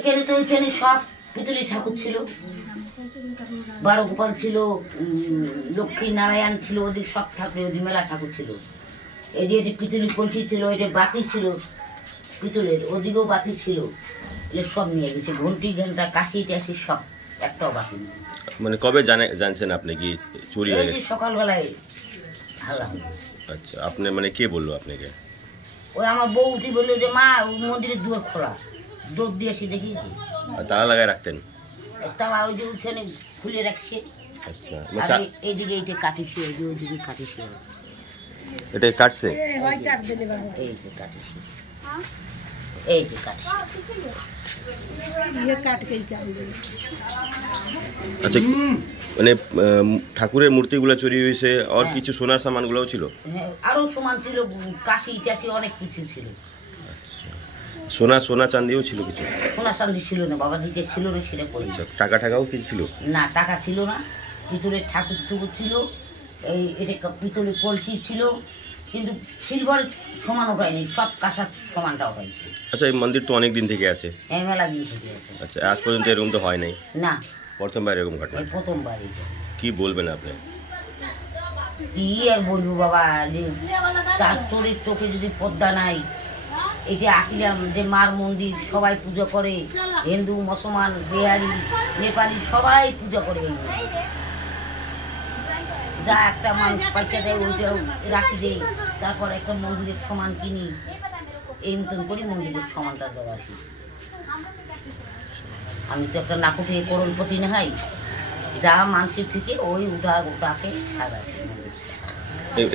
এখানে তো ওইখানে সব পিতলি ঠাকুর ছিল, বারো গোপাল ছিল, লক্ষ্মী নারায়ণ ছিল, ওদিক সব ঠাকুর, ওদিক মেলা ঠাকুর ছিল। এদিকে পিতলি কলসি ছিল, এটা বাতি ছিল পিতলের, ওদিকেও বাতি ছিল, এগুলো সব নিয়ে গেছে। ঘন্টি ঘন্টা কাশি টাশি সব, একটাও বাকি নেই। মানে কবে জানছেন আপনি কি চুরি হয়ে গেছে? সকালবেলায় হাল্লা হলো। আচ্ছা, আপনি মানে কে বললো আপনাকে? ওই আমার বউ উঠি বললো যে মা মন্দিরের দুয়ার খোলা, দৌড় দিয়ে এসে দেখিয়েছি। তালা লাগায় রাখতেন? তালা ওই যে ওইখানে খুলে রাখছে। আচ্ছা, এইদিকে এইটা কাটিছে, ওইদিকে কাটিছে, এটা কাটছে, এই যে কাটিছে, এই যে কাটছে। আচ্ছা, মানে ঠাকুরের মূর্তিগুলো চুরি হয়েছে, আর কিছু সোনার সামানগুলোও ছিল? হ্যাঁ, আরো সমান ছিল, কাশি টাশি অনেক কিছু ছিল। সোনা চান্দিও ছিল কিছু? সোনা চান্দি ছিল না বাবা, দিতে ছিল না, সেটা করেছে। টাকাও কিছু ছিল না? টাকা ছিল না, পিতলের ঠাকুর টুকুর ছিল, এই এটা পিতলের কলসি ছিল, কিন্তু সিলভার সমান ওঠায়নি, সব কাঁসার সমানটা ওঠাইছে। আচ্ছা, এই মন্দির তো অনেক দিন থেকে আছে? হ্যাঁ, মেলা দিন থেকে আছে। আচ্ছা, আজ পর্যন্ত এরকম তো হয় নাই? না, প্রথমবার এরকম ঘটনা? প্রথমবারই। কি বলবেন আপনি? কি আর বলবো বাবা, তার চোরের চোখে যদি পর্দা নাই। এই যে আকিলাম যে মার মন্দির সবাই পুজো করে, হিন্দু মুসলমান বিহারি নেপালি সবাই পুজো করে। যা একটা মানুষ পয়সা দেয় ওইটাও রাখি দেয়, তারপর একটা মন্দিরের সমান কিনি, এই মতন করি মন্দিরের সমানটা দেওয়া। আমি তো একটা নাকুটে করণপতি না হয়, যা মানুষের থেকে ওই ওটাকে সাজাচ্ছি।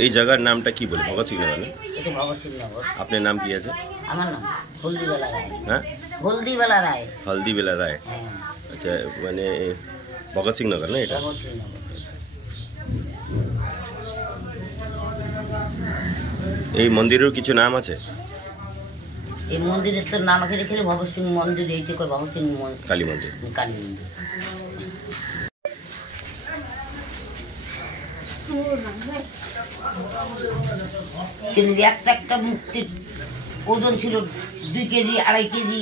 এই জায়গার নামটা কি বলে? ভগৎ সিং নগর? এটা ভগৎ সিং নগর। আপনার নাম কি আছে? আমার নাম হলদিবেলা রায়। হ্যাঁ, হলদিবেলা রায়। হলদিবেলা রায়। হ্যাঁ। আচ্ছা, মানে ভগৎ সিং নগর না এটা? ভগৎ সিং নগর। এই মন্দিরের কিছু নাম আছে? এই মন্দিরের তো নাম আগে রেখে ভগৎ সিং মন্দির, এইটা কয় ভগৎ সিং কালী মন্দির। কালী মন্দির। কিন্তু একটা মূর্তির ওজন ছিল 2 কেজি 2.5 কেজি।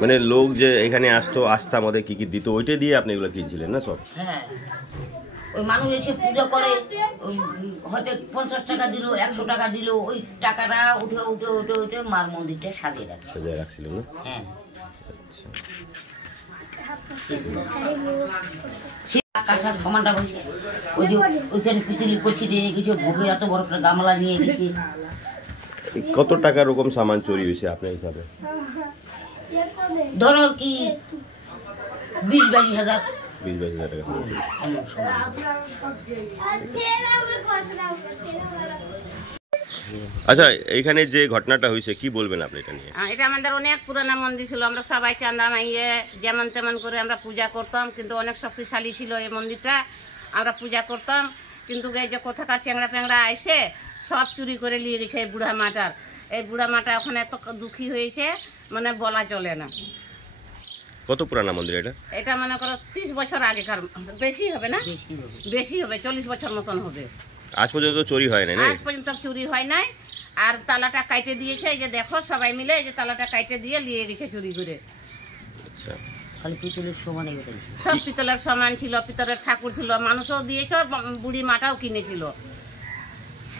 মানে লোক যে এখানে আসতো, আস্থা মধ্যে কি কি দিত, ওইটা দিয়ে আপনি এগুলো কিনছিলেন না সব? হ্যাঁ, ওই মানুষ এসে পুজো করে, ওই হয়তো 50 টাকা দিল, 100 টাকা দিল, ওই টাকাটা উঠে উঠে উঠে উঠে মার মন্দিরটা সাজিয়ে রাখছিলেন না? হ্যাঁ। কাঁসার সমানটা বলছে, ওই যে ওইখানে পিতলি করছি নিয়ে গেছে, ভোগের এত বড় একটা গামলা নিয়ে গেছি। কত টাকার রকম সামান চুরি হয়েছে আপনার হিসাবে? ধরো কি 20-22 হাজার। 20-22 হাজার টাকা। আচ্ছা, এইখানে যে ঘটনাটা হয়েছে কি বলবেন আপনি এটা নিয়ে? এটা আমাদের অনেক পুরানা মন্দির ছিল, আমরা সবাই চাঁদা মাইয়ে যেমন তেমন করে আমরা পূজা করতাম, কিন্তু অনেক শক্তিশালী ছিল এই মন্দিরটা, আমরা পূজা করতাম। কিন্তু এই যে কোথাকার চ্যাংড়া প্যাংড়া এসে সব চুরি করে নিয়ে গেছে এই বুড়া মাটার। এই বুড়া মাটা ওখানে এত দুঃখী হয়েছে, মানে বলা চলে না। কত পুরানা মন্দির এটা? এটা মনে করো 30 বছর আগেকার, বেশি হবে না? বেশি হবে, 40 বছর মতন হবে। আজ পর্যন্ত চুরি হয় নাই? আজ পর্যন্ত চুরি হয় নাই। আর তালাটা কাটে দিয়েছে, এই যে দেখো সবাই মিলে এই যে তালাটা কাটে দিয়ে নিয়ে গেছে চুরি করে। আচ্ছা, খালি পিতলের সমান, সব পিতলের সমান ছিল, পিতলের ঠাকুর ছিল, মানুষও দিয়েছে, বুড়ি মাটাও কিনেছিল,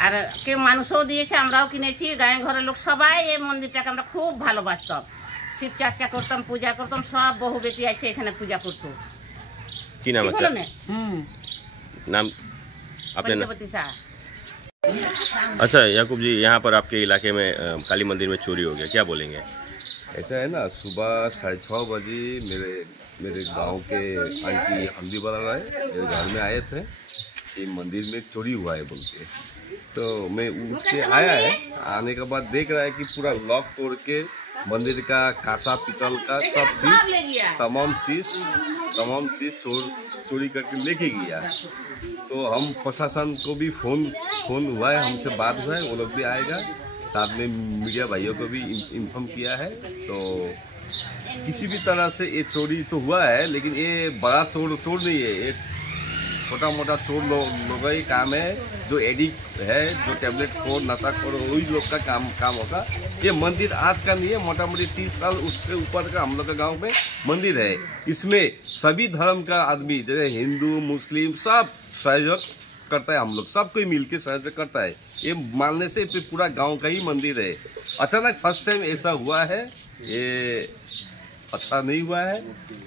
আর কেউ মানুষও দিয়েছে, আমরাও কিনেছি। গায়ে ঘরের লোক সবাই এই মন্দিরটাকে আমরা খুব ভালোবাসতাম, শিব চর্চা করতাম, পূজা করতাম, সব বহু বেটি এসে এখানে পূজা করতো। কি নাম আছে? नाम अपने पंचवती शाह। अच्छा याकूब जी, यहाँ पर आपके इलाके में काली मंदिर में चोरी हो गया, क्या बोलेंगे? ऐसा है ना, सुबह 6:30 बजे मेरे गांव के आंटी हल्दी वाला राय मेरे घर में आए थे कि मंदिर में चोरी हुआ है बोल के। तो मैं उठ के आया है, आने के बाद देख रहा है कि पूरा लॉक तोड़ के मंदिर का कांसा पीतल का सब चीज तमाम चीज चोरी करके लेके गया। तो हम प्रशासन को भी फोन हुआ है, हमसे बात हुआ है, वो लोग भी आएगा, साथ में मीडिया भाइयों को भी इन्फॉर्म किया है। तो किसी भी तरह से ये चोरी तो हुआ है, लेकिन ये बड़ा चोर नहीं है, ये छोटा मोटा चोर लोग का ही काम है, जो एडिक्ट है, जो टैबलेट खोर नशा खोर वही लोग का काम होगा। ये मंदिर आज का नहीं है, मोटा मोटी 30 साल उससे ऊपर का हम लोग का गांव में मंदिर है। इसमें सभी धर्म का आदमी जैसे हिंदू मुस्लिम सब सहयोग करता है, हम लोग सब कोई मिलके सहयोग करता है। ये मानने से फिर पूरा गांव का ही मंदिर है। अचानक फर्स्ट टाइम ऐसा हुआ है, ये अच्छा नहीं हुआ है।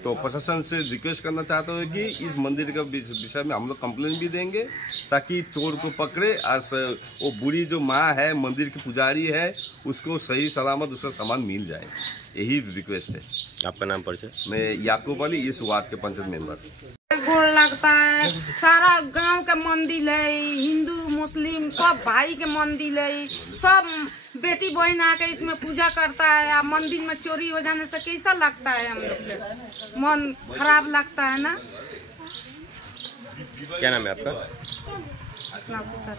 तो प्रशासन से रिक्वेस्ट करना चाहता हूँ कि इस मंदिर का विषय में हम लोग कंप्लेन भी देंगे ताकि चोर को पकड़े और वो बूढ़ी जो माँ है मंदिर की पुजारी है उसको सही सलामत उसका सामान मिल जाए, यही रिक्वेस्ट है। आपका नाम परिचय? मैं याकूब अली, इस वार्ड के पंचायत मेंबर। गोड़ लगता है, सारा गांव का मंदिर है, हिंदू मुस्लिम सब भाई के मंदिर है, सब बेटी बहन आके इसमें पूजा करता है। आप मंदिर में चोरी हो जाने से कैसा लगता है, हम लोग के मन खराब लगता है ना। क्या नाम है आपका? सर